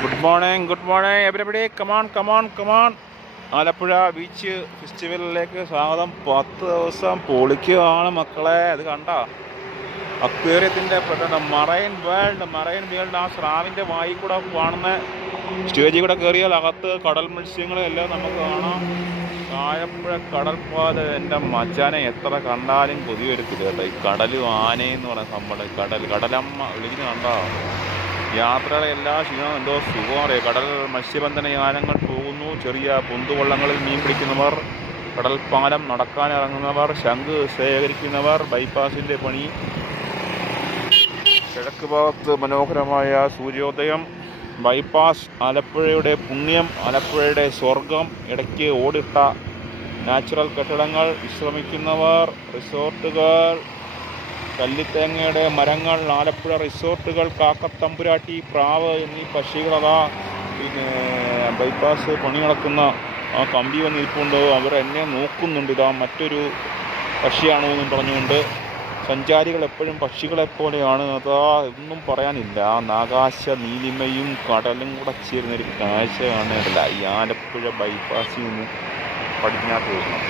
Good morning everybody. Come on. Alappuzha beach ഫെസ്റ്റിവലിലേക്ക് സ്വാഗതം. 10 ദിവസം പൊളിക്കുകയാണ് മക്കളെ. അത് കണ്ട അക്വേറിയത്തിൻ്റെ മറൈൻ വേൾഡ് ആ സ്രാവിൻ്റെ വായി കൂടെ കാണുന്ന സ്റ്റേജിൽ കൂടെ കയറിയാൽ അകത്ത് കടൽ മത്സ്യങ്ങളും എല്ലാം നമുക്ക് കാണാം. ആലപ്പുഴ കടൽപ്പാത എൻ്റെ മച്ചാനെ എത്ര കണ്ടാലും കൊതി വരത്തില്ല കേട്ടോ. ഈ കടലും ആനയെന്ന് പറയുന്ന സംഭവം കടലമ്മ വിളിക്കുന്ന കണ്ടോ. യാത്രയുടെ എല്ലാ ക്ഷീണവും എന്തോ സുഖം അറിയാം. കടൽ മത്സ്യബന്ധന യാനങ്ങൾ പോകുന്നു. ചെറിയ പൊന്തുവള്ളങ്ങളിൽ മീൻ പിടിക്കുന്നവർ, കടൽപ്പാലം നടക്കാനിറങ്ങുന്നവർ, ശംഖ് ശേഖരിക്കുന്നവർ, ബൈപ്പാസിൻ്റെ പണി, കിഴക്ക് ഭാഗത്ത് മനോഹരമായ സൂര്യോദയം, ബൈപ്പാസ്, ആലപ്പുഴയുടെ പുണ്യം, ആലപ്പുഴയുടെ സ്വർഗം, ഇടയ്ക്ക് ഓടിട്ട നാച്ചുറൽ കെട്ടിടങ്ങൾ, വിശ്രമിക്കുന്നവർ, റിസോർട്ടുകൾ, കല്ലിത്തേങ്ങയുടെ മരങ്ങൾ, ആലപ്പുഴ റിസോർട്ടുകൾ, കാക്കത്തമ്പുരാട്ടി, പ്രാവ് എന്നീ പക്ഷികളതാ പിന്നെ ബൈപ്പാസ് പണി നടക്കുന്ന ആ കമ്പി വന്നിരിപ്പുണ്ട്. അവർ എന്നെ നോക്കുന്നുണ്ട്. ഇതാ മറ്റൊരു പക്ഷിയാണോ എന്നും പറഞ്ഞുകൊണ്ട്. സഞ്ചാരികൾ എപ്പോഴും പക്ഷികളെപ്പോലെയാണ്. അതാ ഒന്നും പറയാനില്ല. ആകാശ നീലിമയും കടലും കൂടെ ചേരുന്നൊരു കാഴ്ച കാണുന്നില്ല. ഈ ആലപ്പുഴ ബൈപ്പാസിൽ നിന്ന് പടിഞ്ഞാട്ട് വരുന്നു.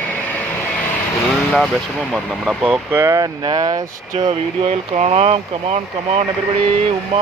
എല്ലാ വിഷമവും വന്നു നമ്മുടെ. അപ്പോൾ ഓക്കെ, നെക്സ്റ്റ് വീഡിയോയിൽ കാണാം. Come on everybody. ഉമ്മ